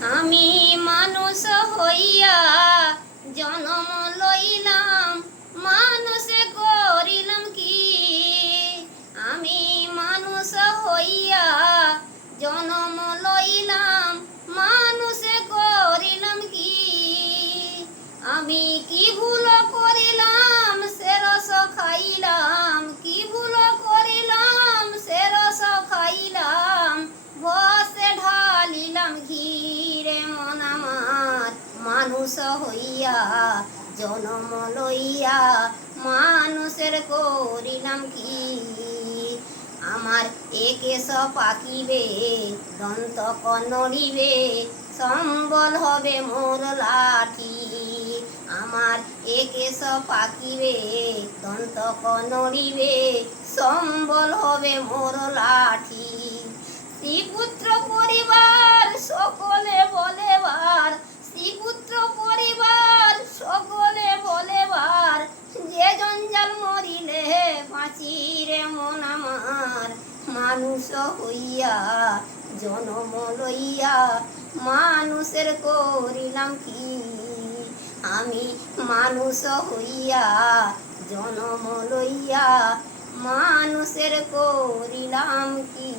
আমি মানুষ হইয়া জনম লইলাম, মানুষে করিলাম কি? আমি মানুষ হইয়া জনম লইলাম, মানুষে করিলাম কি? আমি কি ভুল করিলাম সে রস খাইলাম, কি ভুল করিলাম সে রস খাইলাম, বসে ঢালিলাম ঘিরে মন আমার মানুষ হইয়া জনম লইয়া মানুষের করিলাম কি? আমার একেশ পাকিবে দন্ত নড়িবে, সম্বল হবে মোর লাঠি। আমার একেশ পাকিবে দন্ত নড়িবে, সম্বল হবে মোর লাঠি। শ্রীপুত্র পরিবার সকলে বলেবার, শ্রীপুত্র পরিবার সকলে বলেবার, যে জঞ্জাল মরিলে বাঁচি রে মন আমার মানুষ হইয়া জনম লইয়া মানুষের করিলাম কি? আমি মানুষ হইয়া জনম লইয়া মানুষের করিলাম কি?